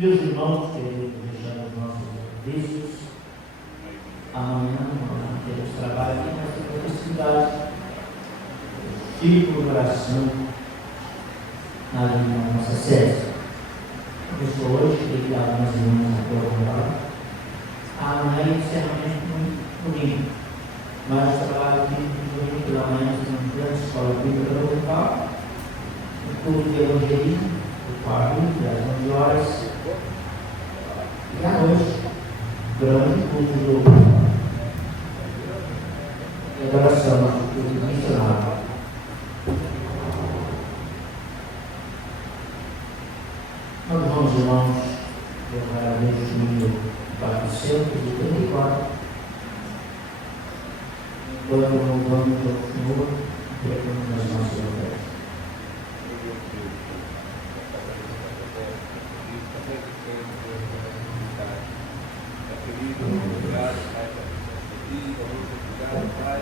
Meus irmãos, queridos, deixando os nossos serviços, amanhã nós temos trabalho aqui nessa necessidade, círculo de oração ali na nossa sede. Começou hoje, que dá umas irmãs agora, amanhã é encerramento no domingo. Mas o trabalho aqui no domingo pela manhã, nós temos a escola bíblica local, o culto de evangelismo, o quarto, às 11 horas. E à noite, grande culto de adoração, nosso culto missionário. Nós vamos, irmãos, levar a Deus o número 484, enquanto louvamos ao Senhor, pregando nas nossas ofertas. Obrigado, Pai, obrigado, Pai,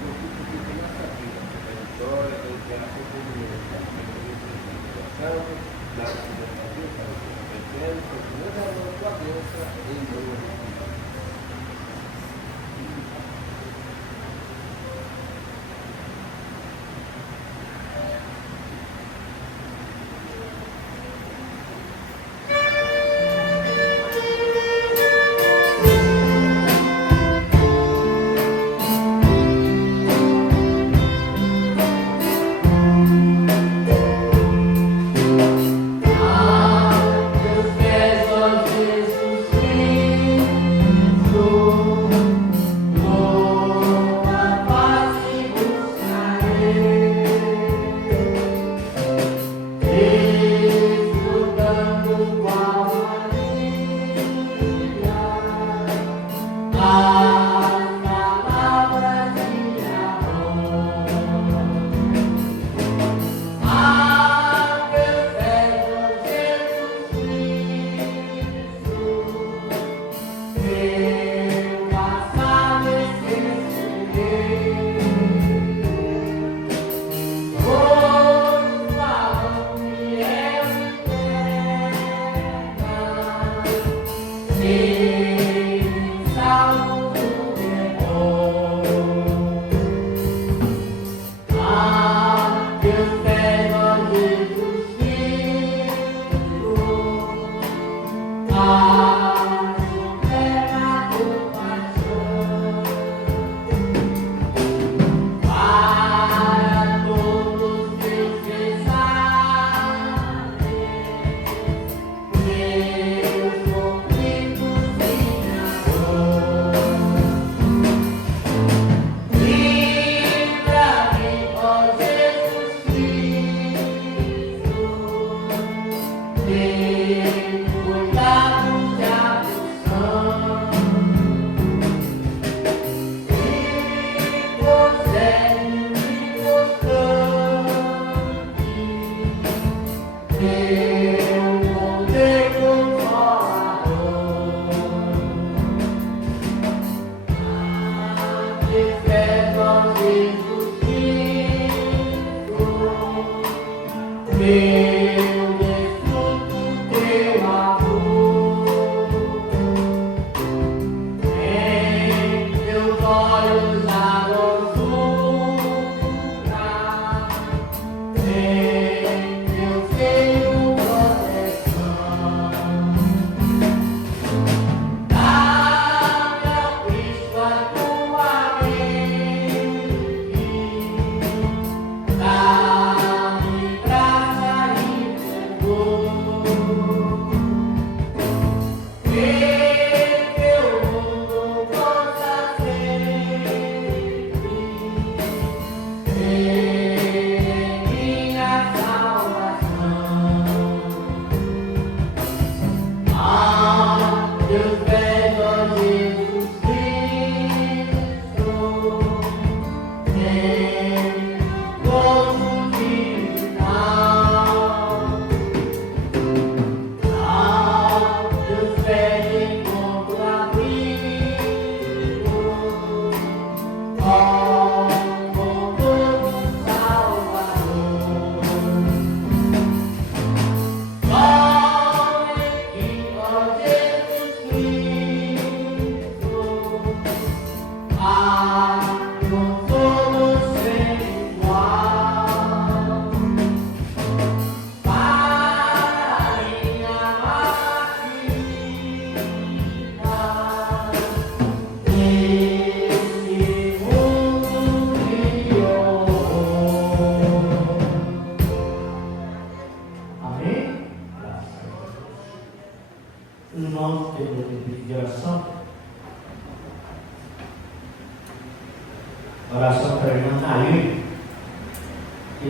por tudo que tem nossa vida, pela vitória, pela interação com o mundo, pela coração, da vida da Deus, para os pequenos, para a tua bênção, em nome de Jesus. Dá-me graça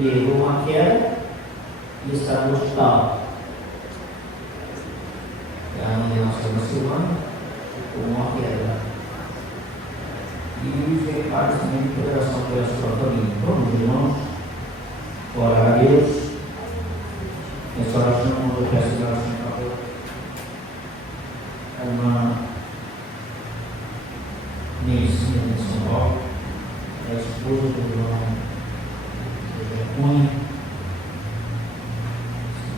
teve uma queda e está no hospital. Amanhã nós estamos Silvana com uma queda. E os recados também de cooperação pela sua família. Todos os irmãos, orar a Deus. Essa oração, eu peço a oração em favor. A irmã Neicinha de São Paulo, a esposa do irmão José Cunha.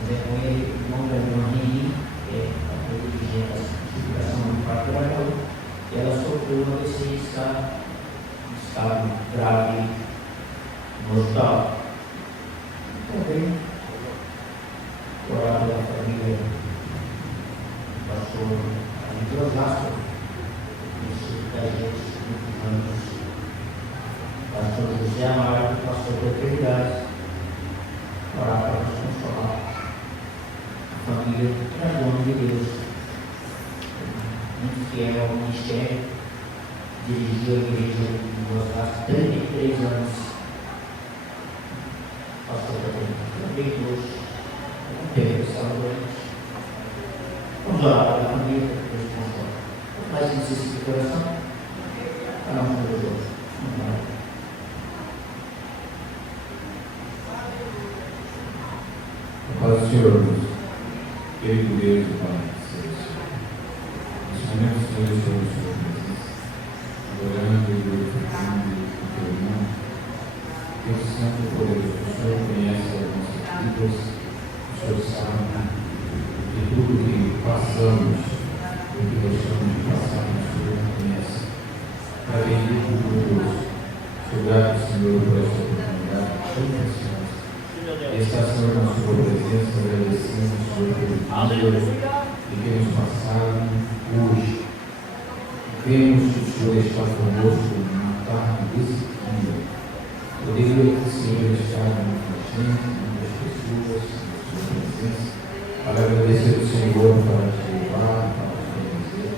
José Cunha, irmão da irmã Nini, que é a dirigente da circulação do Parque da Gaúcha, e ela sofreu uma descida, está em estado grave no hospital. Também, orar pela família do pastor de Osasco, isso da gente, muitos anos, pastor José Amaro, pastor da eternidade, orar para nos consolar. A família é nome de Deus, muito fiel ao ministério, dirigiu a igreja de Osasco 33 anos, pastor também hoje, não teve saúde. Vamos orar pela família, Deus consola. Mais exercício de coração, para um dos outros. Vamos orar. Paz do Senhor, querido Deus e Pai Celestial. Neste momento, Senhor, estamos em Sua presença, adorando e glorificando o Teu nome. Deus Santo e Poderoso, o Senhor conhece as nossas vidas, o Senhor sabe de tudo que passamos, o que deixamos de passar, o Senhor conhece. Pai bendito e glorioso, sou grato, Senhor, por esta oportunidade tão preciosa. Está, Senhor, na Sua presença, agradecemos, Senhor, pelo dia que temos passado hoje. Cremos que o Senhor está conosco na tarde desse dia. Poderia que o Senhor estar muita gente, muitas pessoas na Sua presença, para agradecer ao Senhor, para te louvar, para te bendizer.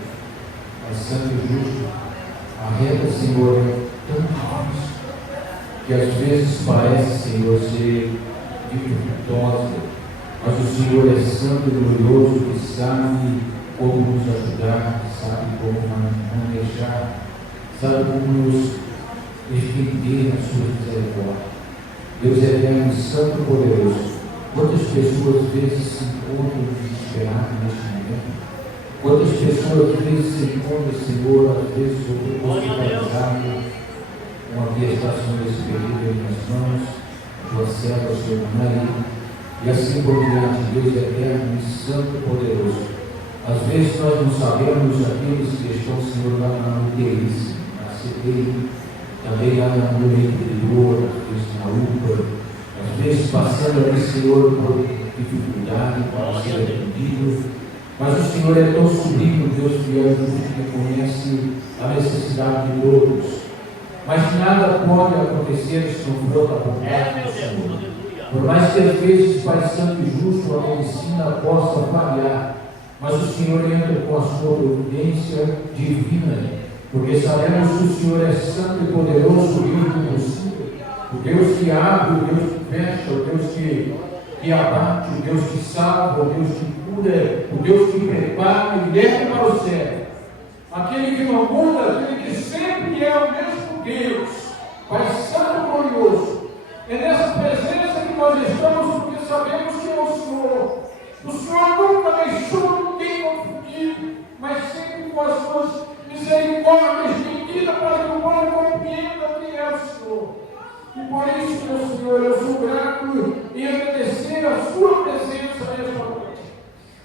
Mas, Santo e Justo, a reta, Senhor, é tão difícil que às vezes parece, Senhor, ser dificultosa, mas o Senhor é santo e glorioso, que sabe como nos ajudar, sabe como manejar, sabe como nos defender na sua misericórdia. Deus é eterno, santo e poderoso. Quantas pessoas às vezes se encontram desesperadas neste momento? Quantas pessoas às vezes se encontram, Senhor, às vezes hospitalizadas, com a gestação desse período em minhas mãos, tua serva, Senhor, Maria, e assim por diante. Deus é eterno e santo e poderoso. Às vezes nós não sabemos aqueles que estão, Senhor, lá na UTI, na CTI, também lá na noite interior, às vezes na UPA, às vezes passando ali, Senhor, por dificuldade, para ser atendido. Mas o Senhor é tão sublime, Deus fiel, que conhece a necessidade de todos. Mas nada pode acontecer se não for da vontade do Senhor. Por mais que às vezes, Pai Santo e Justo, a medicina possa falhar, mas o Senhor entra com a sua providência divina, porque sabemos que o Senhor é santo e poderoso, Deus do impossível, o Deus que abre, o Deus que fecha, o Deus que abate, o Deus que salva, o Deus que cura, o Deus que prepara e leva para o céu. Aquele que não muda, aquele que sempre é o mesmo Deus, Pai Santo e glorioso. É nessa presença que nós estamos, porque sabemos que é o Senhor. O Senhor nunca deixou ninguém confundido, mas sempre com as suas misericórdias medidas para que o povo compreenda quem é o Senhor. E por isso, meu Senhor, eu sou grato em agradecer a sua presença nesta noite.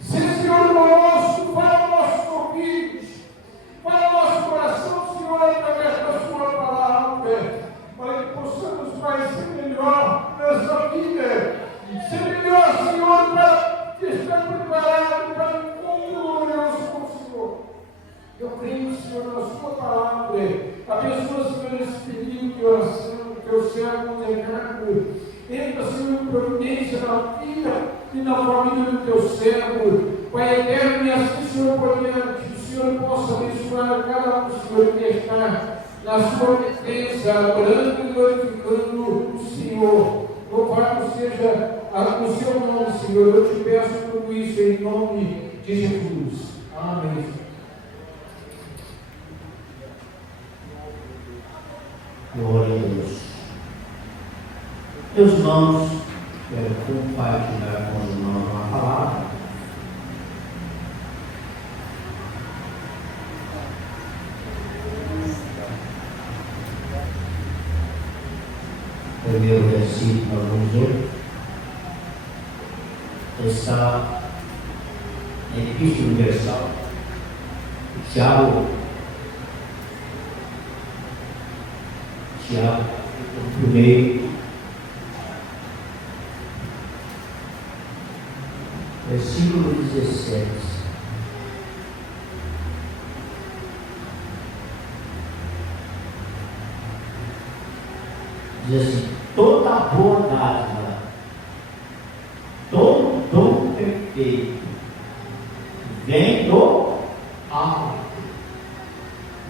Seja, Senhor, conosco, para os nossos ouvidos, para o nosso coração, Senhor, através da sua palavra, para que possamos, Pai, ser melhor nessa vida, ser melhor, Senhor, para estar preparado para o encontro glorioso com o Senhor. Eu creio, Senhor, na sua palavra. Abençoa, Senhor, esse pedido de oração, teu servo negado. Entra, Senhor, em providência na vida e na família do teu servo. Pai eterno, e assim, Senhor, por diante, que o Senhor possa abençoar cada um, Senhor, que está na sua presença, adorando e glorificando o Senhor. Louvado seja o seu nome, Senhor. Eu te peço tudo isso em nome de Jesus. Amém. Glória a Deus. Meus irmãos, quero compartilhar com os irmãos uma palavra. O primeiro versículo que nós vamos ver está na Epístola Universal. Tiago, o primeiro, versículo 17. Diz assim: toda boa dádiva, todo dom perfeito, vem do alto,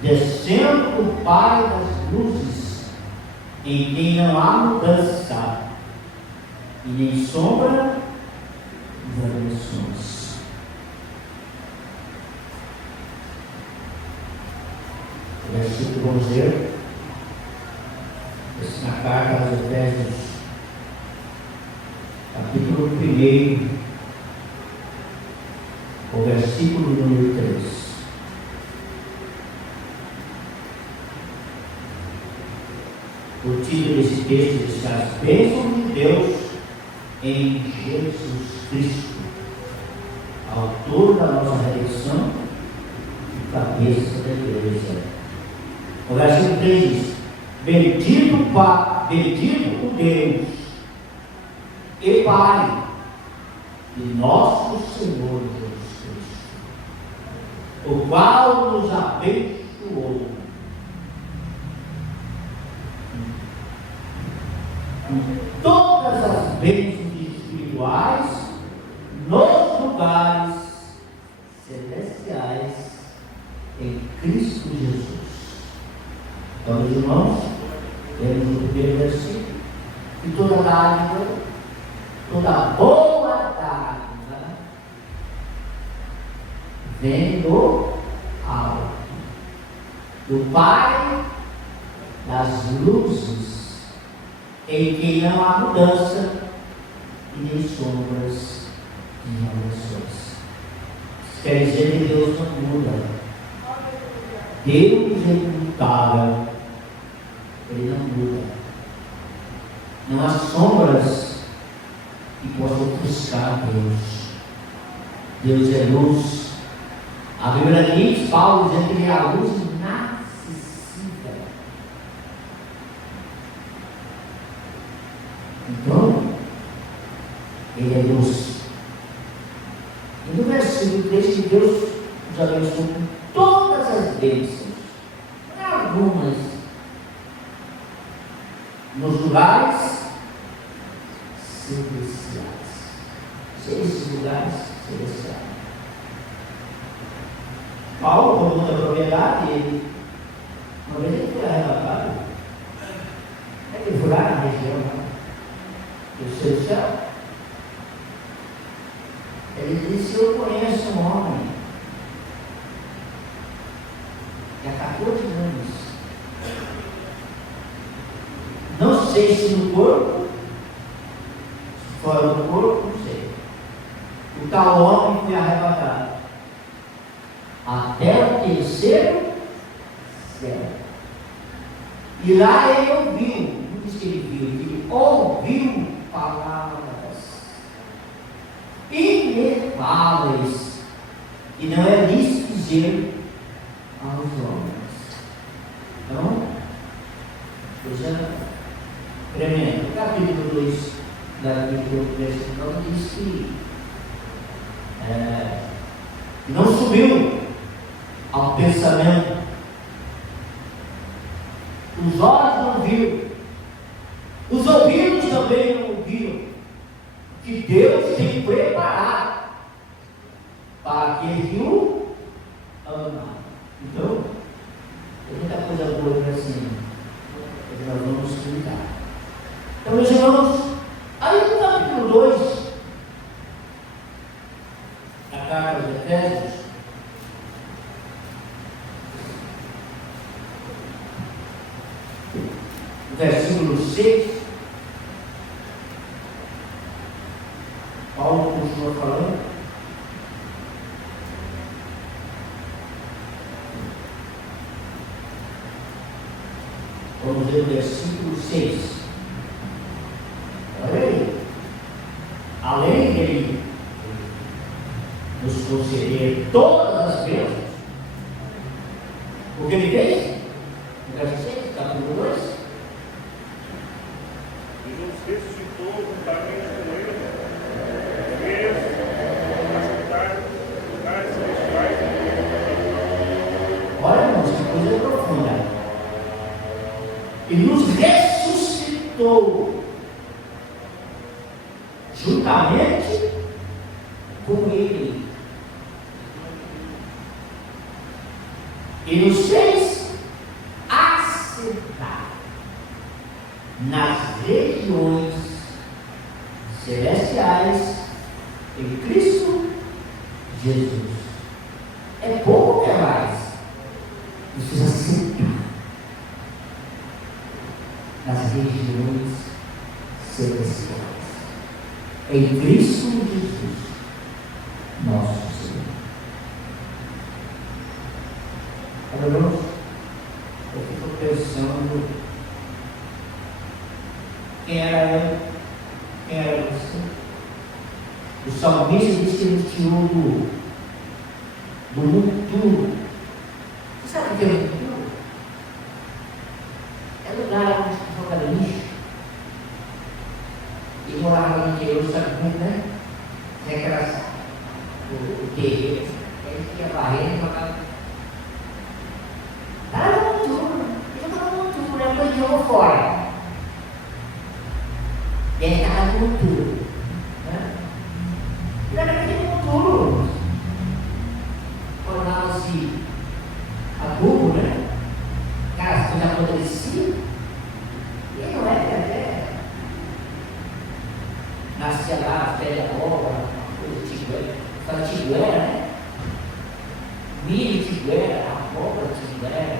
descendo do Pai das luzes, em quem não há mudança e nem sombra de variações. O versículo vamos ler na carta aos Efésios, capítulo 1, o versículo número 3. O título desse texto diz: as bênçãos de Deus em Jesus Cristo, autor da nossa redenção e cabeça da igreja. O versículo 3 diz: bendito o Deus e Pai de nosso Senhor Jesus Cristo, o qual nos abençoou com todas as bênçãos espirituais nos lugares celestiais em Cristo Jesus. Então, meus irmãos, temos o primeiro versículo: e toda dádiva, toda boa dádiva vem do alto, do Pai das luzes, em quem não há mudança e nem sombras de variações. Isso quer dizer que Deus não muda. Deus é imutável, Ele não muda. Não há sombras que possam ofuscar Deus. Deus é luz. A Bíblia diz, Paulo diz que Ele é a luz inacessível. Então, Ele é luz. E no versículo 3 que Deus nos abençoou com todas as bênçãos, algumas nos lugares celestiais. Esses lugares celestiais. Paulo, como muita propriedade, uma vez ele foi arrebatado. Ele foi lá na região do seu céu. Ele disse: eu conheço um homem que há 14 anos, não sei se no corpo, fora do corpo, não sei, o tal homem foi arrebatado até o terceiro céu, e lá ele ouviu, não diz que ele viu, ele ouviu palavras inefáveis, e não é lícito dizer aos homens. Então, coisa tremenda. O capítulo 2 da Bíblia diz que não subiu ao pensamento, os olhos não viram, os ouvidos também não ouviram, que Deus tem preparado para aquele que o ama. Então, tem muita coisa boa para cima, que nós vamos explicar. Então, meus irmãos, Paulo continua falando. Vamos ver o versículo 6. Olha aí. Além dele nos conceder todas as bênçãos, o que ele fez? No verso 6, capítulo 2. E nos ressuscitou juntamente com ele, fez assentar nos lugares celestiais. Olha, irmãos, que coisa profunda. E nos ressuscitou juntamente com ele. E nos fez assentar nas regiões celestiais em Cristo Jesus. É pouco que é mais. Precisa sentar nas regiões celestiais em Cristo Jesus, nosso Senhor. Olha, irmãos, eu fico pensando quem era eu, quem era você. O salmista disse que ele tirou do monturo. Você sabe o que é monturo? É lugar onde se joga lixo. E morava no interior, sabe como é? Tem aquelas. O terreiro, ele tinha barreira e jogava. Estava no monturo. Ele jogava no monturo, depois ele jogou fora. E ele estava no monturo. E era aquele monturo. Tornava-se adubo, né? Cara, se já apodrecia. E ele não era até. Nascia lá, pele abóbora, coisa tiguera. Fala tiguera, né? Milho tiguera, abóbora tiguera.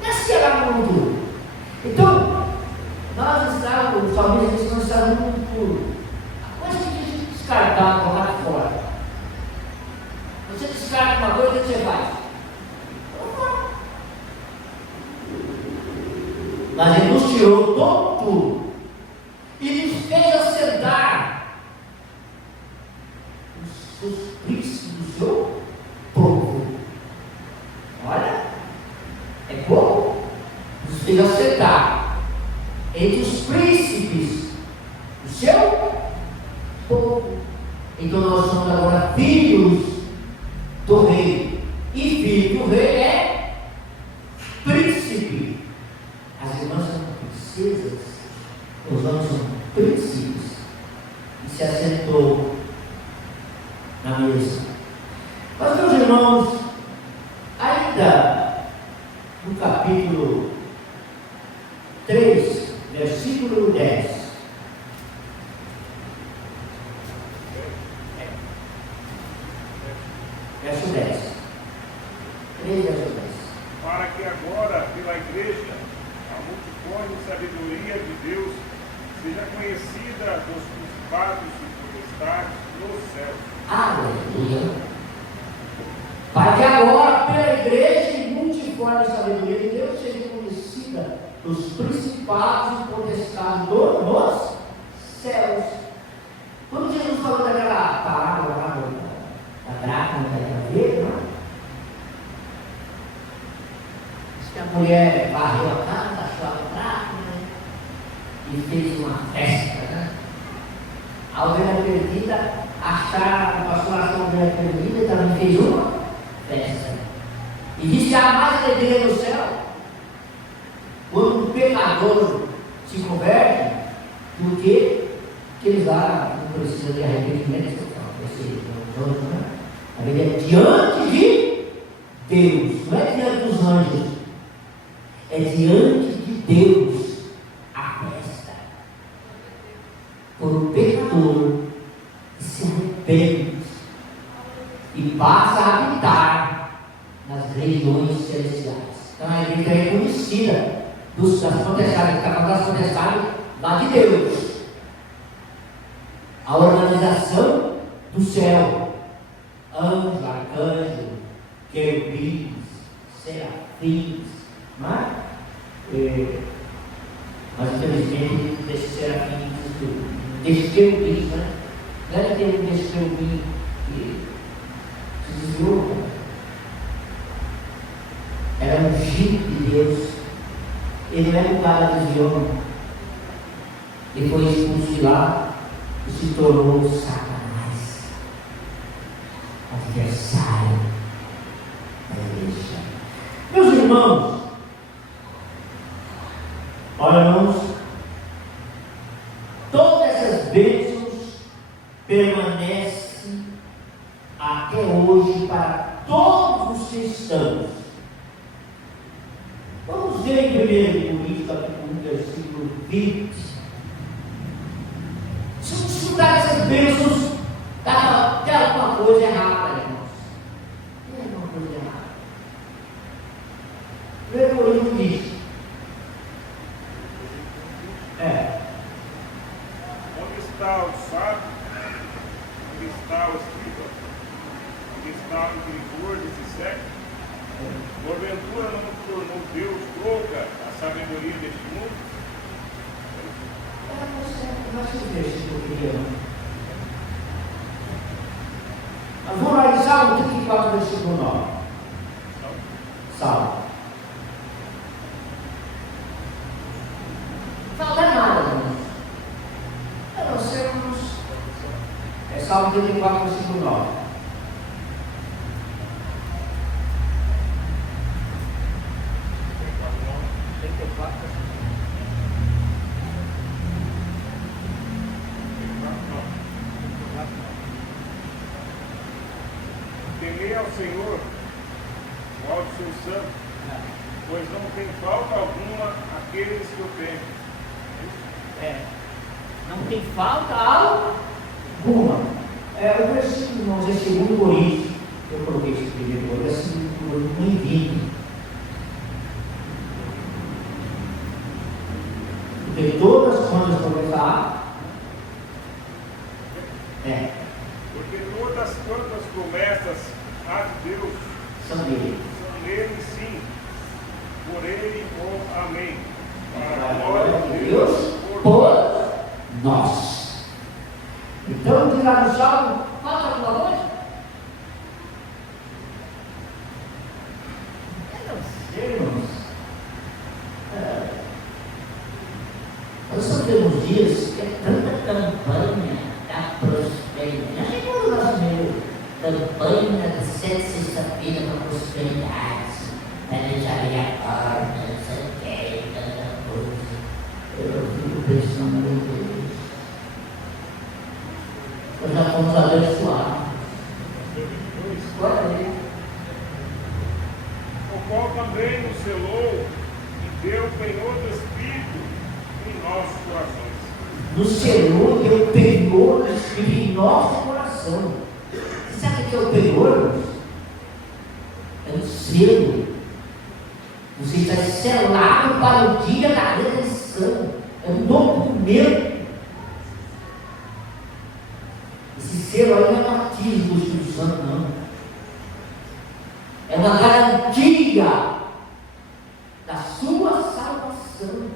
Nascia lá no mundo. Então, nós estávamos, talvez nós estávamos no mundo. A coisa que descartar, jogar fora. Você descarta uma coisa, o que você faz? Mas ele nos tirou do tudo e nos fez assentar os príncipes do seu povo. Olha, é pouco. Nos fez assentar entre os príncipes do seu povo. Então nós somos agora filhos do rei. E filho do rei é príncipe. As irmãs são princesas, os homens são príncipes. E se assentou na mesa. Mas, meus irmãos, ainda no capítulo 3, versículo 10. Verso 10. 3, verso 10. Para que agora, pela igreja, a multiforme sabedoria de Deus seja conhecida dos principados e potestades nos céus. Aleluia. Para que agora, pela igreja e multiforme sabedoria de Deus, seja conhecida dos principados e potestades nos céus. Quando Jesus falou daquela parábola lá da dracma da verde, não? Diz que a mulher varreu a casa, achou a dracma, né? E fez uma festa, né? A ovelha perdida, acharam, passou a ação da ovelha perdida e também fez uma festa. E diz que há mais alegria no céu quando um pecador se converte do que aqueles lá não precisam de arrependimento. A vida é diante de Deus, não é diante dos anjos, é diante de Deus a festa. Por um pecador que se arrepende e passa a habitar nas regiões celestiais. Então a igreja é reconhecida das potestades, das potestades lá de Deus. a organização do céu, anjo, arcanjo, querubins, serafins, mas infelizmente desses serafins, desses querubins, não era ter um desse querubim que se desviou, era um ungido de Deus, ele não era um cara desviou, ele foi expulso de lá e se tornou Satanás, adversário da igreja. Meus irmãos, olha, irmãos, todas essas bênçãos permanecem até hoje para todos os cristãos. Vamos ver em 1 Coríntios, capítulo 1, versículo 20. Se eu estudar essas bênçãos, tem alguma coisa errada, irmãos. Tem alguma coisa errada. 1 Coríntios diz. Onde está o sábio? Onde está o escriba? Onde está o rigor desse século? Porventura não tornou Deus louca a sabedoria deste mundo? Mas vamos lá em Salmo 34, versículo 9. Salmo. Não é nada, irmãos. Nós sermos. É Salmo 34, versículo 9. Temei ao Senhor, ó do seu santo, pois não tem falta alguma aqueles que o temem. Não tem falta alguma. O versículo, irmãos, é 2 Coríntios. Eu coloquei esse primeiro, versículo 1 e 20. Porque todas quando começar, Porque todas quantas promessas há de Deus são dele. são nele sim, por ele ou amém. Para Para a glória de Deus, por nós. Então, diz lá no Salmo, falta alguma coisa? Eu não sei, irmãos. Nós só temos dias que é tanta campanha da prosperidade. Já chegou no nosso meio, campanha da 7 sexta-feira da prosperidade. Ele já abrir a porta, não sei o que, tanta coisa. Eu fico pensando, meu Deus. Nós já fomos abençoados. Olha aí. O qual também nos selou e deu penhor do Espírito em nossos corações. No Senhor deu penhor do Espírito em nosso coração. Sabe o que é o penhor, irmãos? É um selo. Você está selado para o dia da redenção. É um documento. Esse selo aí não é batismo do Espírito Santo, não. É uma garantia da sua salvação.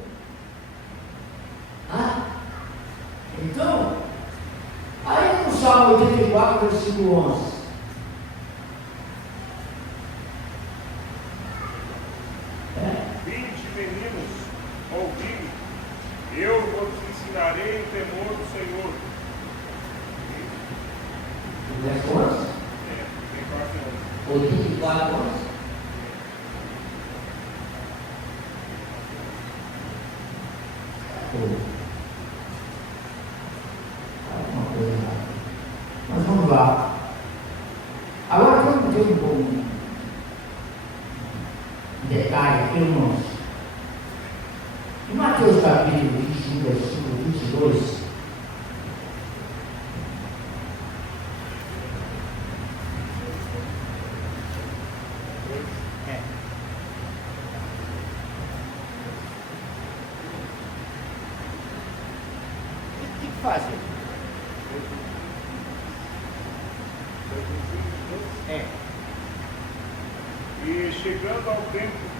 Então, aí no Salmo 84, versículo 11. Vinde, meninos, ouvi, eu vos ensinarei o temor do Senhor. Verso 11. Tem 84, 11. Alguma coisa errada. Mas vamos lá. Agora vamos ter um detalhe aqui, irmãos. Em Mateus capítulo 21, versículo 22. O que fazer? É. E chegando ao tempo,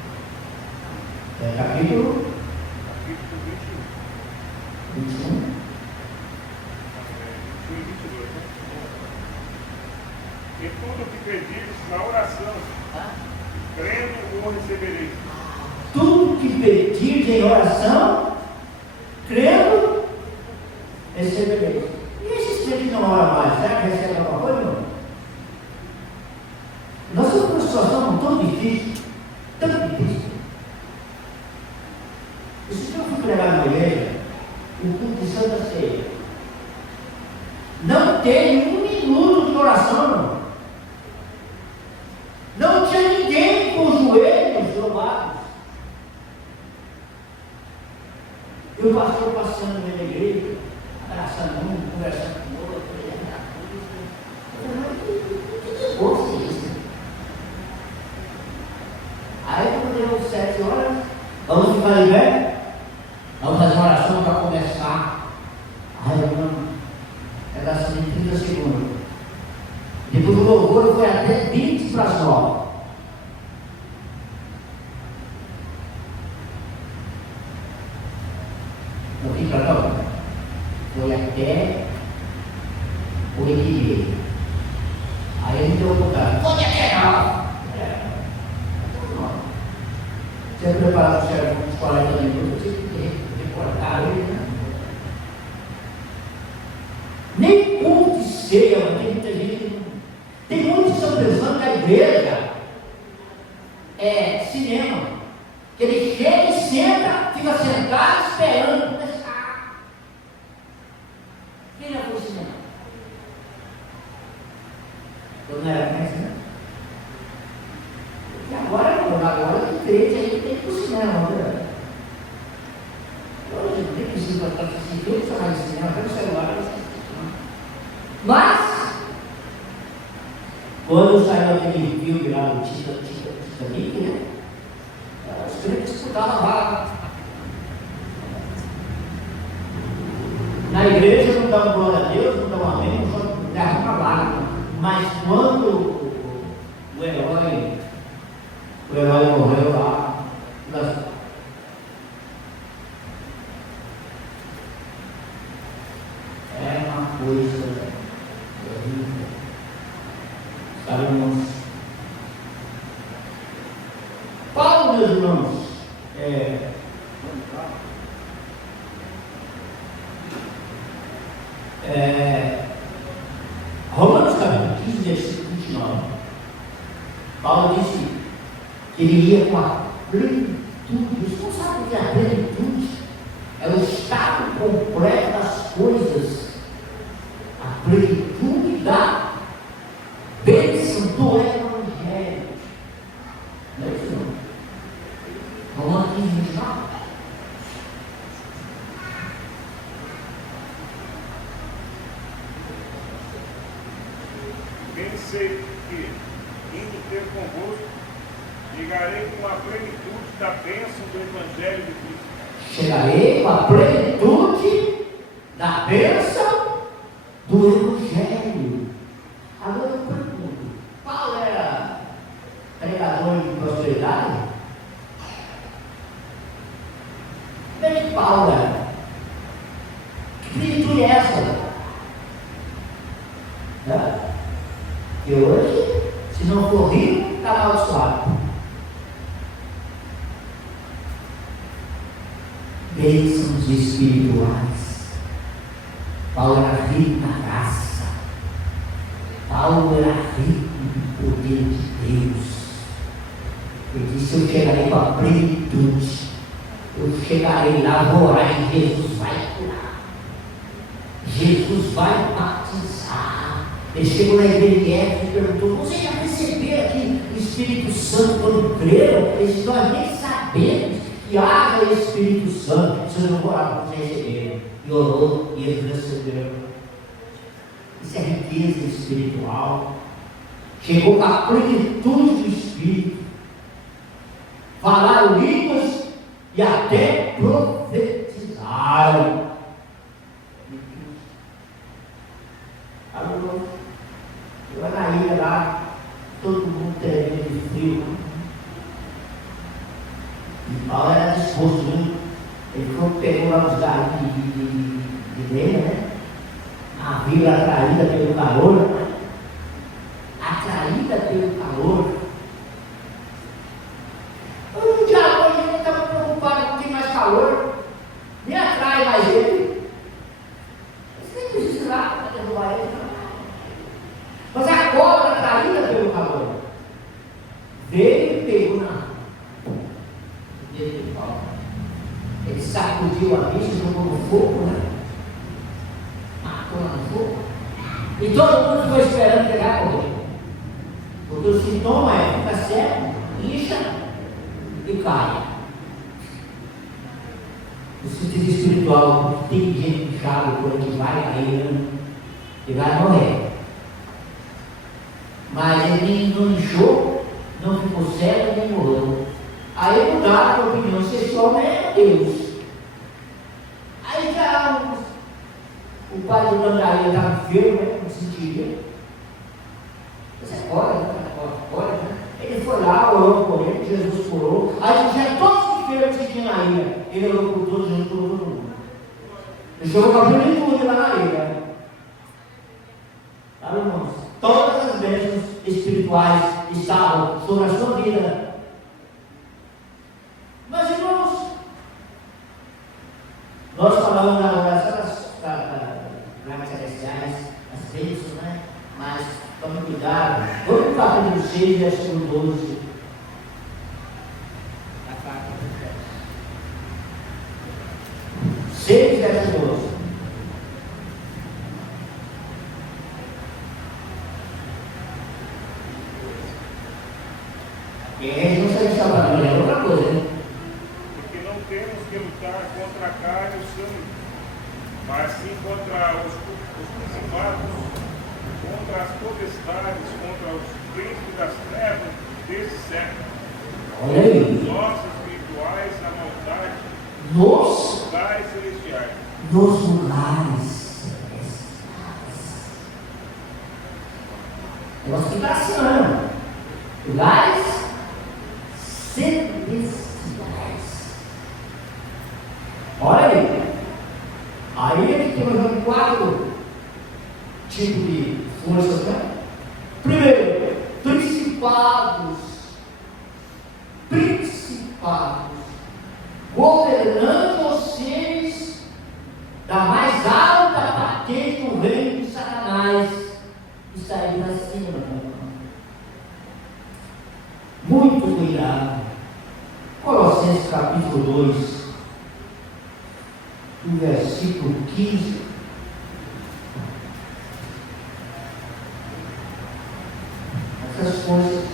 Capítulo capítulo 21. 21 e 22, né? E tudo que pedires na oração, crendo o recebereis. Tudo que pedirdes em oração, crendo, recebereis. E esses que não oram mais, será que recebe alguma coisa? Não? Nós estamos numa situação tão difícil, tão difícil. Esse dia eu fui pregar na igreja, o culto de Santa Ceia. Não tem um minuto de oração, não. Não tinha ninguém com os joelhos dobrados. E o pastor passando na igreja, abraçando um, conversando com o outro. Que gosto é isso? Aí quando deu 7 horas, vamos ficar de pé? Vamos fazer uma oração para começar. Aí eu pedaço de 30 segundos. Depois o louvor foi até 20 para as 9. No fim para tocar. Foi até o equilíbrio. Aí ele deu o cara. Foi até não. Você preparado para uns 40 minutos, você tem que recortar ele, né? Nem culto de ceia, tem muita gente. Tem muitos que estão pensando que a igreja é cinema. Que ele chega e senta, fica sentado esperando começar. Quem já foi ao cinema? Eu não era criança, né? E agora tem crente aí que tem que ir para o cinema, né? Hoje não tem que ir para assistir filme, só mais cinema, até no celular. Mas, quando saiu aquele filme lá do Titanic, né? Os crentes escutavam lá. Na igreja não dão glória a Deus, não dão amém, não dão uma lágrima. Mas quando o herói morreu lá, é uma coisa horrível. Sabe, irmãos? Paulo, meus irmãos, Romanos capítulo 15, versículo 29. Paulo disse que ele ia com a plenitude. Você não sabe o que é a plenitude? É o estado completo das coisas. A plenitude da bênção do Evangelho. Não é isso não? Romanos 15, 29. Bem sei que, indo ter convosco, chegarei com a plenitude da bênção do Evangelho de Cristo. Chegarei com a plenitude da bênção do Evangelho. Agora eu pergunto: Paulo era pregador de prosperidade? Como é que Paulo era? Que plenitude é essa? E hoje, se não for rico, está amaldiçoado. Bênçãos espirituais. Paulo era rico na graça. Paulo era rico no poder de Deus. Ele disse: eu chegarei com a plenitude. Eu chegarei lá, vou orar e Jesus vai curar. Jesus vai batizar. Ele chegou na igreja de Éfeso e perguntou: você já recebeu aqui o Espírito Santo quando creram? Ele disse: nós nem sabemos que haja Espírito Santo. Vocês não oraram para vocês receberem. E orou e eles receberam. Isso é riqueza espiritual. Chegou com a plenitude do Espírito. Falaram línguas e até profetizaram. brasileira, né? A vila atraída pelo calor, atraída pelo calor. O diabo hoje não estava preocupado com quem mais calor, nem atrai mais ele. Você nem precisa ir lá para derrubar ele, não. Mas a cobra atraída pelo calor veio e pegou na dele do pau. Ele sacudiu a bicha, jogou no fogo, né? Matou lá no fogo. E todo mundo ficou esperando pegar a correr. Porque o sintoma é fica cego, incha e cai. O sentido espiritual, tem gente inchada por aí que vai cair, né? E vai morrer. Mas ele não inchou, não ficou cego nem morreu. Aí mudaram a opinião, se esse homem é Deus. Aí já o pai do Nandaí estava enfermo, né? Não sentia. Você pode, né? Ele foi lá, orou por ele, Jesus curou. Aí já todos os enfermos que tinham na ilha, ele orou por todos, Jesus curou todo mundo. Ele jogou para a plenitude lá na ilha. Tá, irmãos? Todas as bênçãos espirituais estavam sobre a sua vida. Mas, irmãos, nós falamos na oração das gramas celestiais, as bênçãos, né? Mas tome cuidado. Vamos para o capítulo 6, versículo 12. A carta do Efésios. 6, versículo 12. E a gente não sabe se é outra coisa, né? Porque não temos que lutar contra a carne e o sangue, mas sim contra os principados, contra as potestades, contra os príncipes das trevas desse século. Olha aí. Os nossos espirituais na maldade, Nos lugares celestiais. lugares celestiais. O negócio que está assinando. Lugares celestiais. Olha aí. Aí ele tem 4 tipos de forças, né? Primeiro, principados, governando os seres da mais alta patente do reino de Satanás, está aí na cima. Muito cuidado. Colossenses capítulo 2, do versículo 15. Essas coisas.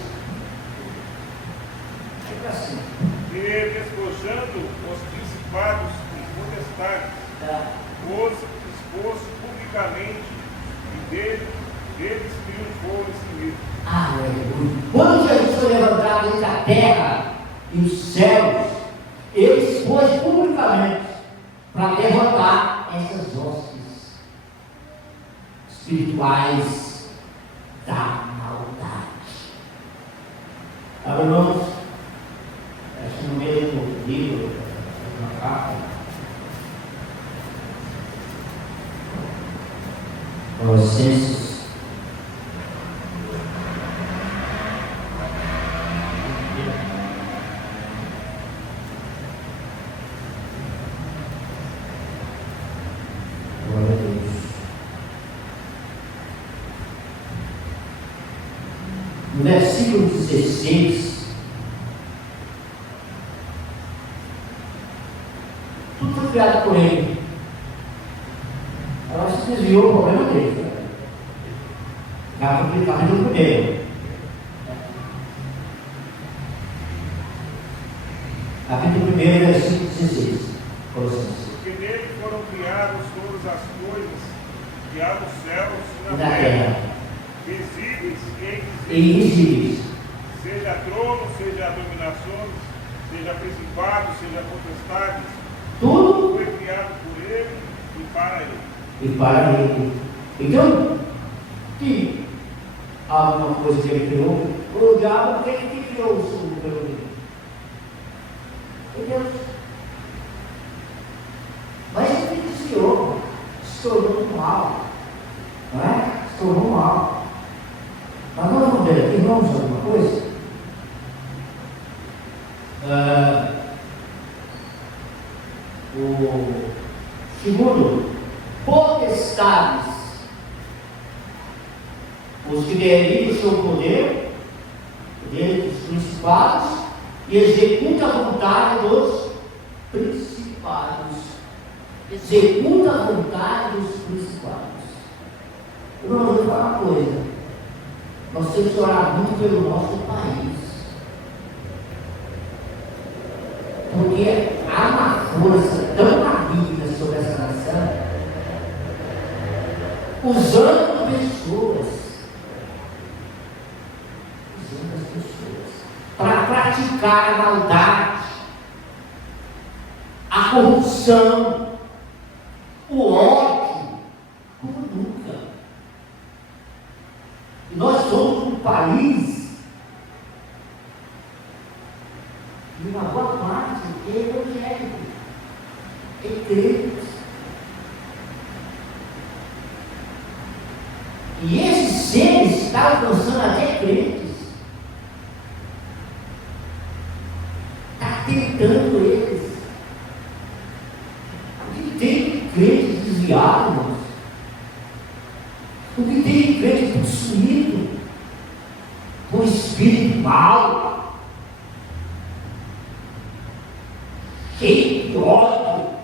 Fica assim. E despojando os principados e potestades, os expôs publicamente e deles triunfou em si mesmo. Aleluia. Quando Jesus foi levantado entre a terra e os céus, ele expôs publicamente para derrotar essas hostes espirituais da maldade. Tá, irmãos? Acho que no mesmo livro, uma carta. Colossenses. Glória a Deus. No versículo 16, tudo foi criado por ele. Ela se desviou o problema dele. Capítulo 1. Capítulo 1, versículo 16. Colossenses. Porque nele foram criadas todas as coisas que há nos céus e E na na terra, terra. visíveis e E invisíveis. seja trono, seja dominações, seja principados, seja potestades, Tudo foi criado por ele e para ele. e para ele. Então, que alguma coisa que ele criou, o diabo, quem que criou o sul pelo menos? Foi Deus. Mas ele desviou. tornou um mal. Não é? Se tornou um mal. Mas nós vamos ver aqui, irmãos, alguma coisa? O segundo, potestades, os que delimitam o seu poder dos principados e executa a vontade dos principados. Executa a vontade dos principados. Eu vou falar uma coisa. Nós temos que orar muito pelo nosso país. Porque há uma força tão maligna sobre essa nação, usando pessoas para praticar a maldade, a corrupção, o ódio, como nunca. E nós somos um país de uma boa parte evangélico, é crente. E esses seres estão alcançando até crentes. Está tentando eles. O que tem de crentes desviados? O que tem de crente possuído com espírito mau, cheio de ódio,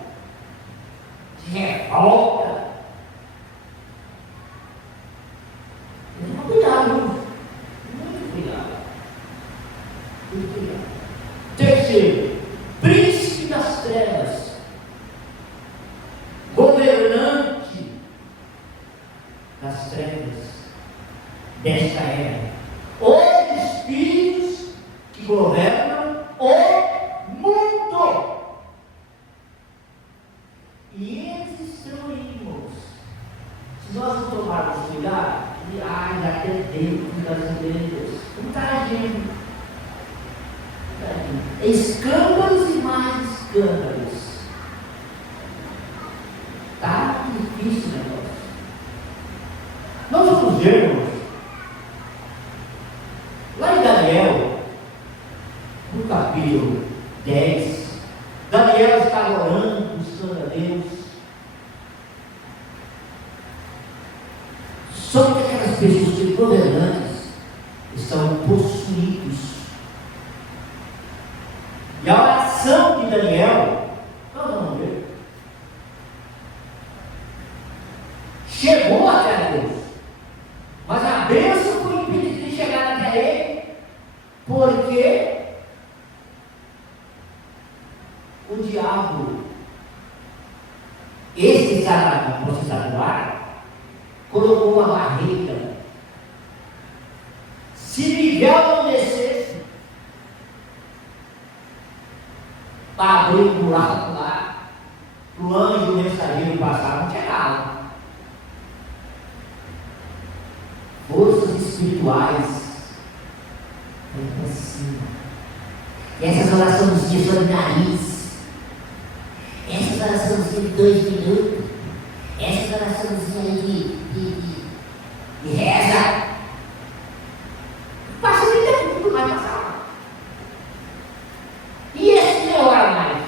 de revolta? Cuidado, muito cuidado. Muito cuidado. Terceiro, príncipe das trevas, governante das trevas desta era, os espíritos que governam o mundo. E eles estão aí, irmãos. Se nós não tomarmos cuidado, já tem dentro das igrejas. Não está agindo. Escândalos e mais escândalos. Está difícil o negócio. Nós vamos ver, irmãos, lá em Daniel, no capítulo 10, Daniel estava orando, buscando a Deus. Só que aquelas pessoas que governantes estão possuídos. E a oração de Daniel, nós vamos ver, chegou até Deus, mas a bênção foi impedida de chegar até ele, porque o diabo, esse processador, colocou uma barreira. Se Miguel não descesse para abrir um buraco lá, para o anjo mensageiro passar, não chegava. Forças espirituais para cima. Essas oraçãozinhas só de nariz, essas oraçãozinhas de 2 minutos, essas oraçãozinhas de reza, passa nem tempo, não vai passar. E esse não ora mais?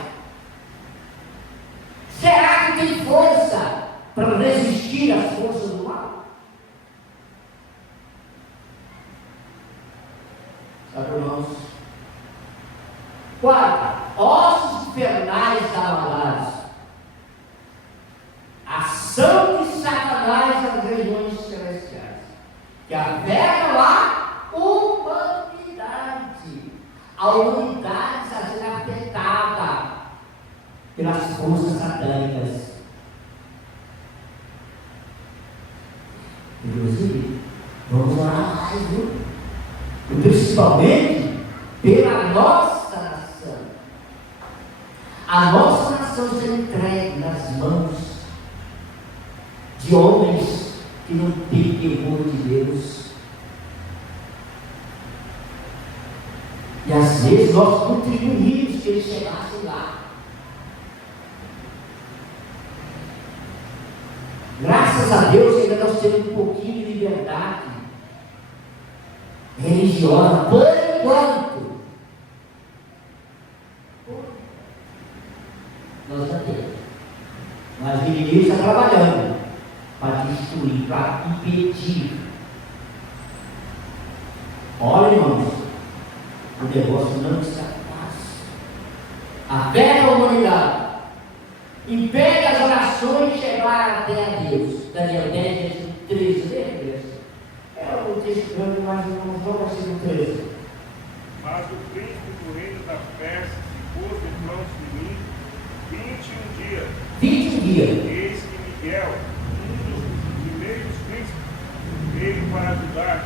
Será que tem força para resistir às forças do mal? Sabe, irmãos? Quarta, ossos infernais abalados. Ação de Satanás nas regiões celestiais, que afeta a humanidade. A humanidade está sendo afetada pelas forças satânicas. Inclusive, vamos orar mais, viu? E principalmente pela nossa nação. A nossa nação está entregue nas mãos de homens que não têm temor de Deus. E às vezes nós contribuímos que eles chegassem lá. ter um pouquinho de liberdade religiosa, por enquanto. Nós já temos. Mas o inimigo está trabalhando para destruir, para impedir. Olha, irmãos, o negócio não está fácil. A fé da humanidade impede as orações chegar até a Deus. Daniel 10, 13, lembra? É o texto grande, mas não vou versículo 13. Mas o príncipe do reino da Pérsia se pôs defronte de mim 21 dias. 21 dias. Eis que Miguel, um dos primeiros príncipes, veio para ajudar,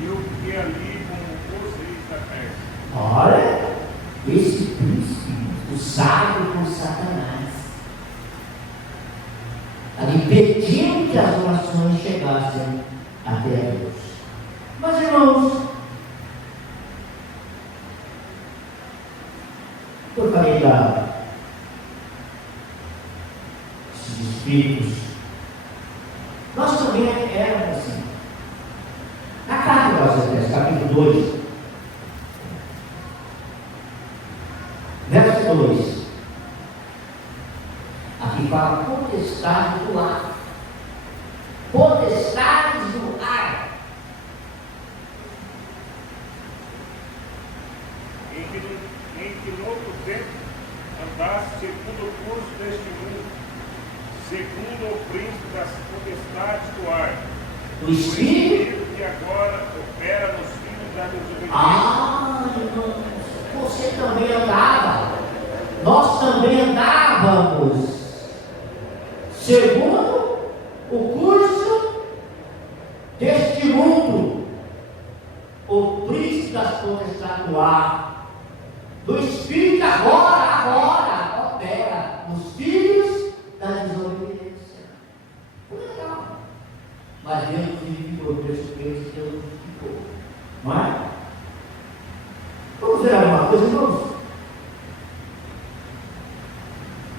e eu fiquei ali como os reis da Pérsia. Olha, esse príncipe usado por Satanás, ali impedindo que as orações chegassem até a Deus. Mas, irmãos, eu falei desses espíritos, nós também éramos assim. Na carta aos Efésios, capítulo 2, verso 2, aqui fala potestade do ar. Potestades do ar. Em que no outro tempo andasse segundo o curso deste mundo, segundo o príncipe das potestades do ar, O Espírito. que agora opera nos filhos da desobediência. Ah, irmãos, você também andava. Nós também andávamos segundo o curso deste mundo. O príncipe das potestades do ar, do Espírito agora opera nos filhos da desobediência. Foi legal. Mas Deus nos enviou, Deus fez, Deus nos ficou. Não é? Vamos ver alguma coisa, irmãos?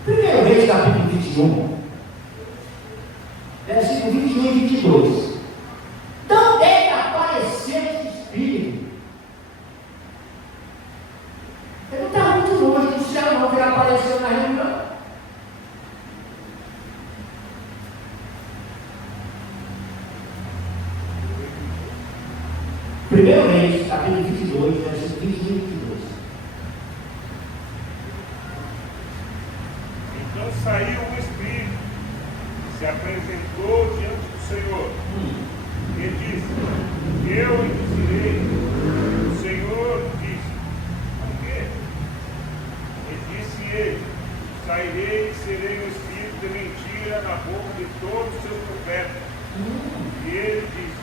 1 Reis, capítulo 21, versículo 21 e 22. Então deve aparecer esse Espírito. Ele não está muito longe do céu, não, que ele apareceu na reunião. Primeiro Reis, capítulo 22, versículo 21 e 22. Então saiu o Espírito, se apresentou diante do Senhor, e disse: Eu induzirei. O Senhor disse: Por quê? E disse ele: Sairei e serei um espírito de mentira na boca de todos os seus profetas. E ele disse: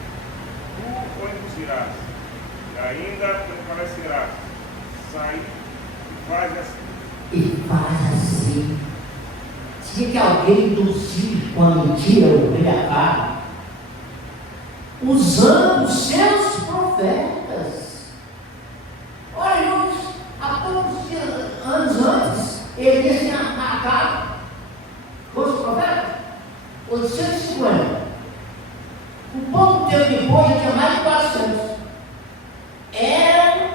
Tu o induzirás, e ainda prevalecerás. Sai e faz assim. E faz assim. Se que alguém induzir quando tira o velho usando os seus profetas. Olha, irmãos, há poucos anos antes, ele tinha matado quantos profetas? 850. Um pouco tempo depois, já tinha mais de 400. Era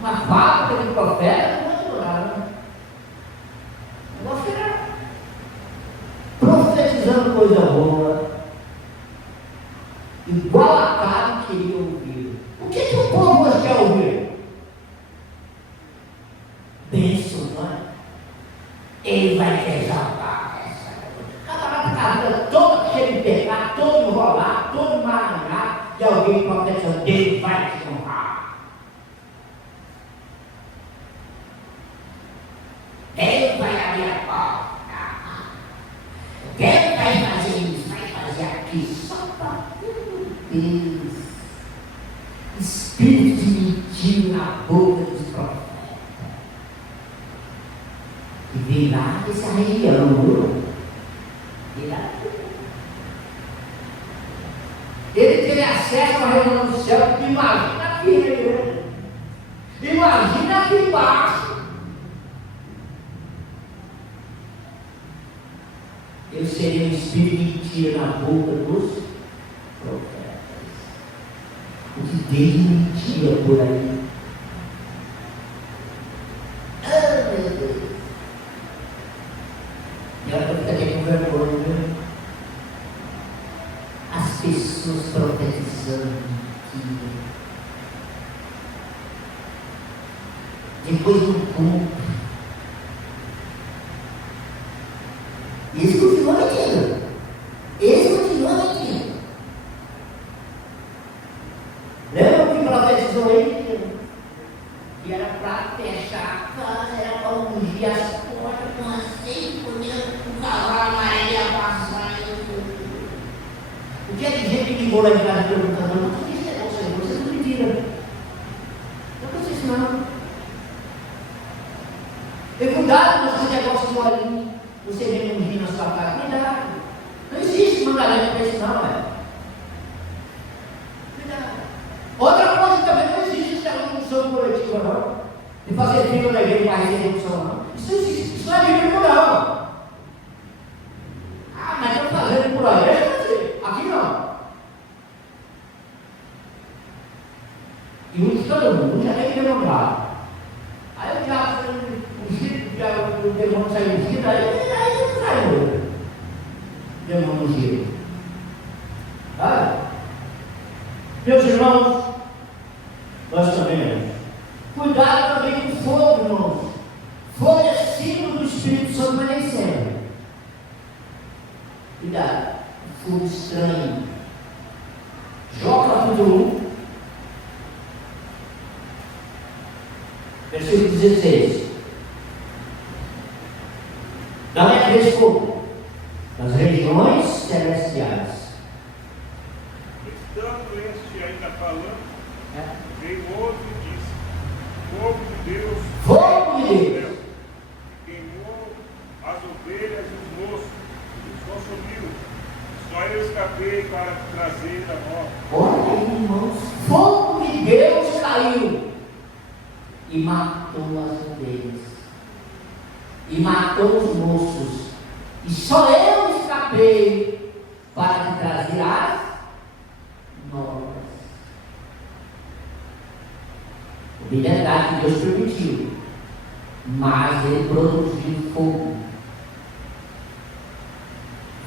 uma fábrica de profetas muito adorável. O negócio era profetizando coisa boa, igual a Acabe queria ouvir. O que o povo hoje quer ouvir? Bênção, não é? Ele vai te exaltar. Cada carreira toda cheia de pecado, todo enrolar, todo emaranhado, e alguém profetizando, Deus vai te honrar. Deus vai abrir a porta. Deus vai fazer isso, vai fazer aquilo, só para Deus. Espírito de mentira na boca dos profetas. E vem lá dessa região, viu? Vem lá. Ele teve acesso à reunião do céu, imagina aqui, né? Imagina aqui embaixo. Eu sei vem um espírito de mentira na boca dos profetas. O que tem de mentira por aí. Ah, meu Deus. E ela fica até com vergonha, viu? As pessoas profetizando mentira. Depois do culto. E eles continuam mentindo. Lembra que profetizou ele? Que era para fechar a casa, era para ungir as portas com assim, com cavalo amarelo passar. O que é que gente ligou lá em casa perguntando? Não, o que isso é você? Você não mentira. Não é isso não. Tem cuidado com esse negócio de olhinho. Você vem ungir na sua casa. Cuidado. Não existe mandamento para isso não, é? Cuidado. Outra coisa também, não existe essa unção coletiva, não. De fazer filho na igreja para receber unção, não. Isso não existe. Isso não é bíblico, não. Ah, mas estão fazendo por aí. Aqui não. E unge todo mundo, já tem que demorar. Aí o diabo o demônio saiu ungido, aí não saiu. O demônio ungido. Meus irmãos, nós também. Cuidado também com o fogo, irmãos. Fogo é símbolo do Espírito Santo, mas nem sempre. Cuidado. Fogo estranho. Jó capítulo 1, versículo 16. Não é aquele fogo das regiões celestiais. Estando este ainda falando, veio outro e disse: Fogo de Deus, fogo de Deus, queimou as ovelhas e os moços, os consumiu. Só eu escapei para trazer a morte. Olha aí, irmãos, fogo de Deus caiu e matou as ovelhas, e matou os moços, e só eu escapei para te trazer as novas. É verdade que Deus permitiu, mas ele produziu fogo.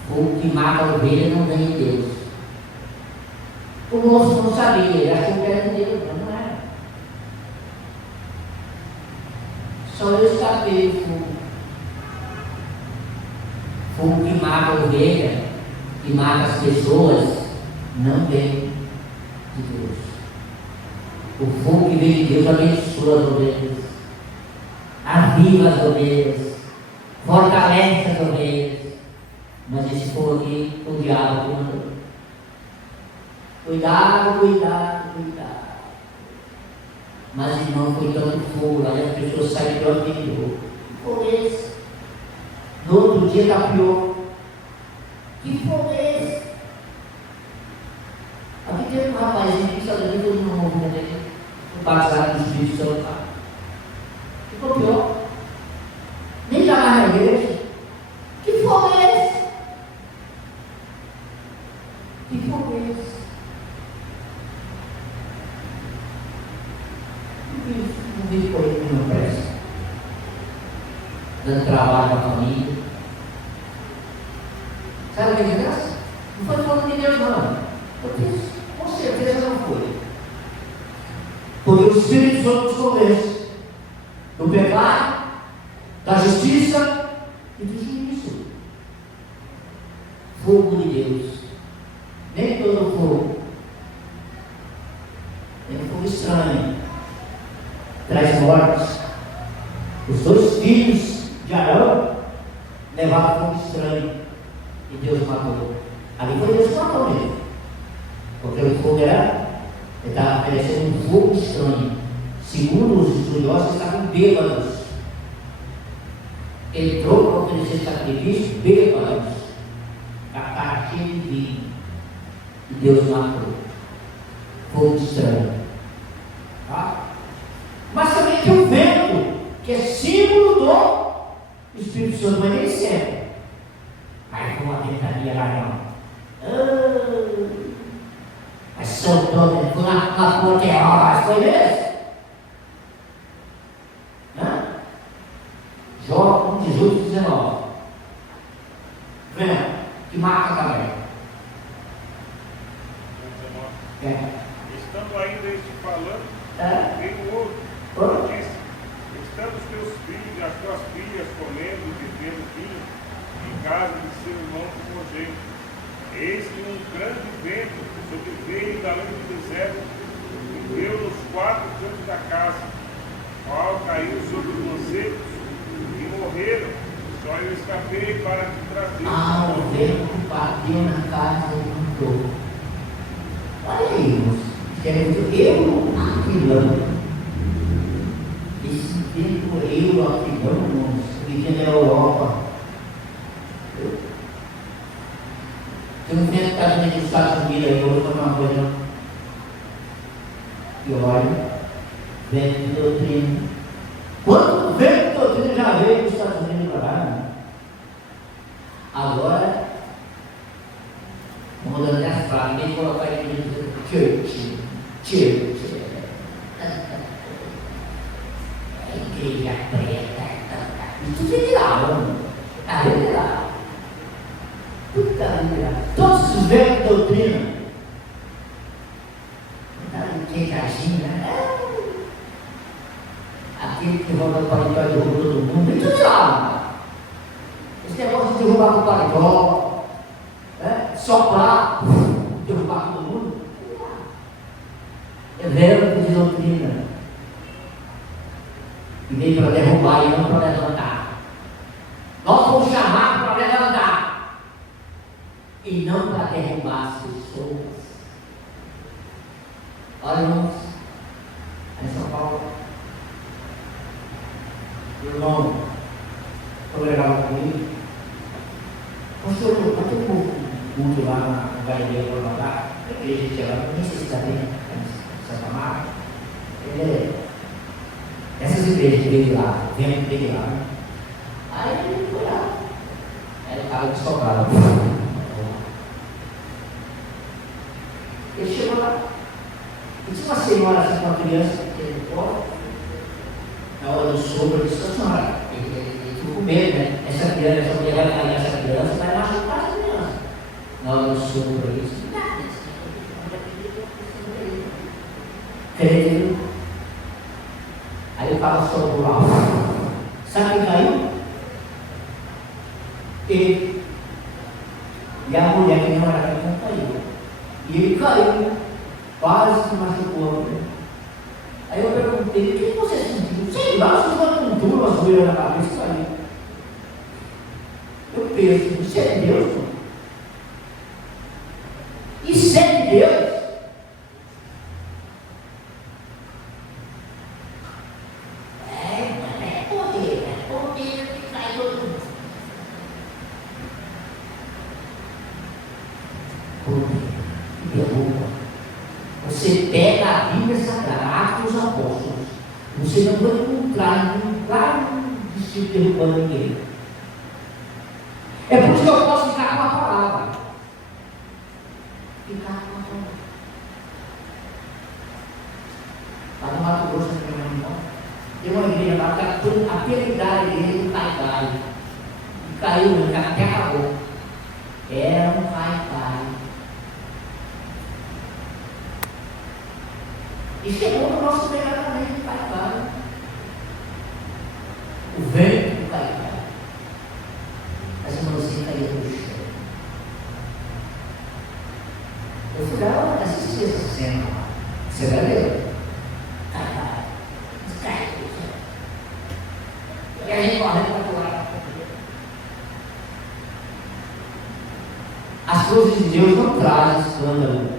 Fogo que mata a ovelha não vem de Deus. O moço não sabia, ele achou que era de Deus, mas não era. Só eu escapei do fogo. Fogo que mata a ovelha, que mata as pessoas, não vem de Deus. O fogo que vem de Deus abençoa as ovelhas, aviva as ovelhas, fortalece as ovelhas. Mas esse fogo aqui, o diabo mandou. Cuidado, cuidado, cuidado. Mas irmão, foi tanto fogo, aí as pessoas saem do anterior. Que fogo é esse? No outro dia está pior. Que fogo é esse? Aqui tem um rapazinho que está dando todo mundo na igreja, o batizado do Espírito Santo. Ficou pior. Nem está mais na igreja. Que fogo é esse? Que fogo é esse? Não vive por aí que não presta. Dando trabalho para a família. Sabe o que é graça? Não foi falando de Deus, não. Porque com certeza não foi. Porque o Espírito Santo nos convence do pecado, da justiça e do juízo. Fogo de Deus. Nem todo fogo. É um fogo estranho. Traz mortes. Os dois filhos de Arão levaram fogo estranho. E Deus matou. Ali foi Deus que matou mesmo. Porque o fogo estava parecendo um fogo estranho. Segundo os estudiosos, estavam bêbados. Entrou para oferecer sacrifício, bêbados. A parte cheia de vinho. E Deus matou. Fogo estranho. Tá? Mas também tem o vento, que é símbolo do Espírito Santo, mas nem sempre. Aí foi uma tentativa. liberar não. Mas soltou, né? Foi na poderosa, foi mesmo? Jó 1, 18, 19. Vendo? Que marca também. Estando ainda este falando, veio outro. Disse: estando os teus filhos e as tuas filhas comendo e bebendo vinho em casa de seu irmão primogênito. Eis que um grande vento sobreveio da além do deserto e deu nos 4 cantos da casa, qual caiu sobre os mancebos e morreram. Só eu escapei para te trazer. O vento bateu na casa e mudou. Olha aí, moço. Eu aquilão. Esse tempo eu aquilão, vivendo na Europa. Tem um vento que está vindo dos Estados Unidos aí, eu vou falar uma coisa. E olha, vento de doutrina. Quanto vento de doutrina já veio dos Estados Unidos para cá? Agora, vamos mudando as frases, nem colocar aqui no church. Igreja preta. Isso se viraram. Puta vida. Todos os velhos de doutrina. Queijadinha. Aquele que rouba o paletó e derruba todo mundo. Isso viraram. Esse negócio de derrubar o paletó, soprar, derrubar todo mundo. É velho de doutrina. E veio para derrubar e não para levantar. Nós fomos chamados para levantar e não para derrubar as pessoas. Olha, irmãos, em São Paulo, o irmão congregava comigo. Pastor, eu tenho um culto lá na Galileia, por lá, a igreja de lá, nem sei se está bem, Santa Marta. Essas igrejas que veio lá, vendo dele lá. Aí ele foi lá. Aí ele estava desfocado. Ele chegou lá. E tinha uma senhora assim com a criança que ele ficou. Na hora do sopro, ele disse: senhora, ele ficou com medo, né? Essa criança, essa mulher vai cair nessa criança, vai machucar essa criança. Na hora do sopro, ele disse: querido. Aí ele fala sobre o alto. Sabe quem caiu? Ele. E a mulher que não era cristã caiu. E ele caiu, quase se machucou. Aí eu perguntei: o que você sentiu? Sei lá, você está com duro, a zoeira na cabeça e caiu. Eu penso: isso é de Deus? Isso é de Deus? Você pega a Bíblia Sagrada, Atos dos Apóstolos, você não vai encontrar um discípulo derrubando ninguém. É por isso que eu posso ficar com a palavra. Ficar com a palavra. Lá no Mato Grosso, tem uma igreja lá que apelidaram a igreja do Pai-Pai. E caiu, até acabou. Era um Pai-Pai. E chegou no nosso pegadamente do Pai-Pai. O vento do Pai-Pai. As irmãzinhas caíram no chão. Eu fui lá, assisti essa cena lá. Você vai ver? Pai-Pai. Caiu no chão. E a gente correndo para pular. As coisas de Deus não trazem escândalo.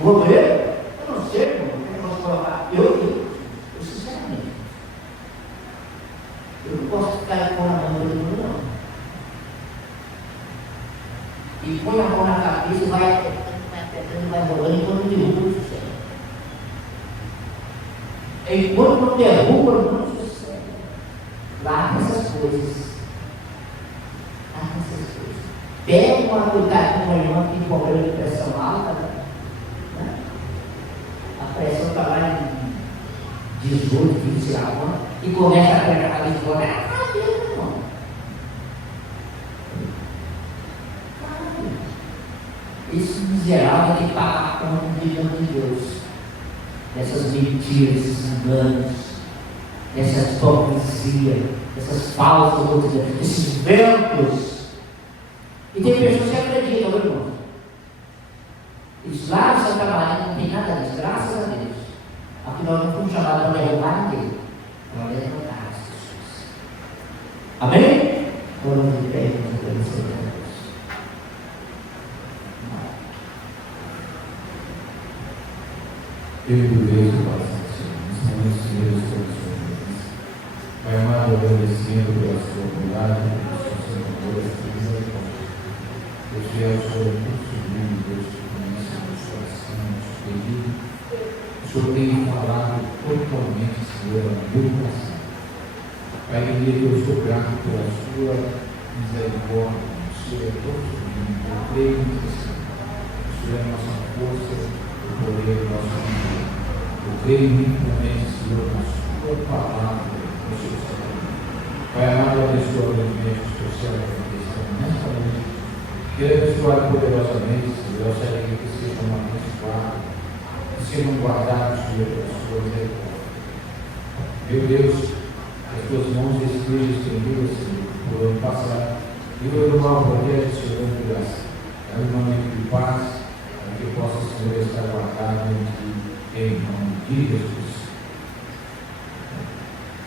Vou morrer? Eu não sei, irmão. Eu posso colocar. Eu sinceramente. Eu não posso ficar com a mão no mundo, não. E põe a mão na cabeça e vai apertando, vai rolando enquanto derruba o sucesso. Enquanto não derruba, não sucesso. Lá Larga essas coisas. Larga essas coisas. Pega uma cuidado com uma irmã que tem problema de pressão alta, né? A pressão está lá em 18, 20 alma, e começa a pegar ali fora. Ah, Deus, irmão. Esse miserável tem que pagar a conta diante de Deus. Dessas mentiras, esses enganos, dessa hipocrisia, dessas falsas doutrinas, esses ventos. E tem pessoas que acreditam, meu irmão. Eles lá no Santa Maria não tem nada disso, graças a Deus. Aqui nós não fomos chamados para derrubar ninguém, para levantar as pessoas. Amém? Vamos de pé, vamos agradecer a Deus. Eu e o Deus do Pai Santo, estamos unidos todos os dias. Pai amado, agradecendo pela sua bondade, pela sua salvadora, pela misericórdia. Deus fiel, o Senhor é muito sublime, Deus que conhece o nosso coração, o nosso pedido. O Senhor tem falado totalmente, Senhor, ao meu coração. Pai querido, eu sou grato pela sua misericórdia. O Senhor é tão sublime, eu creio em você. O Senhor é a nossa força, o poder do nosso vida. Eu creio infinitamente, Senhor, na sua palavra, no seu saber. Pai amado, abençoa grandemente os teus servos que estão nesta noite. Quero abençoar poderosamente, Senhor, eu sei que sejam abençoados, que sejam guardados, Senhor, pela sua misericórdia. Meu Deus, as tuas mãos estejam estendidas, Senhor, por ano passado. E eu renovar o projeto, Senhor, de graça. É um momento de paz, para que possa, Senhor, estar guardado em nome de Jesus.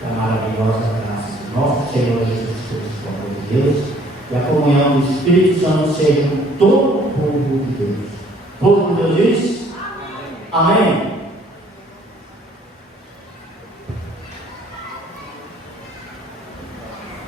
A maravilhosa graça do nosso Senhor Jesus Cristo, o amor de Deus, e a comunhão do Espírito Santo seja com todo o povo de Deus. O povo de Deus diz: Amém.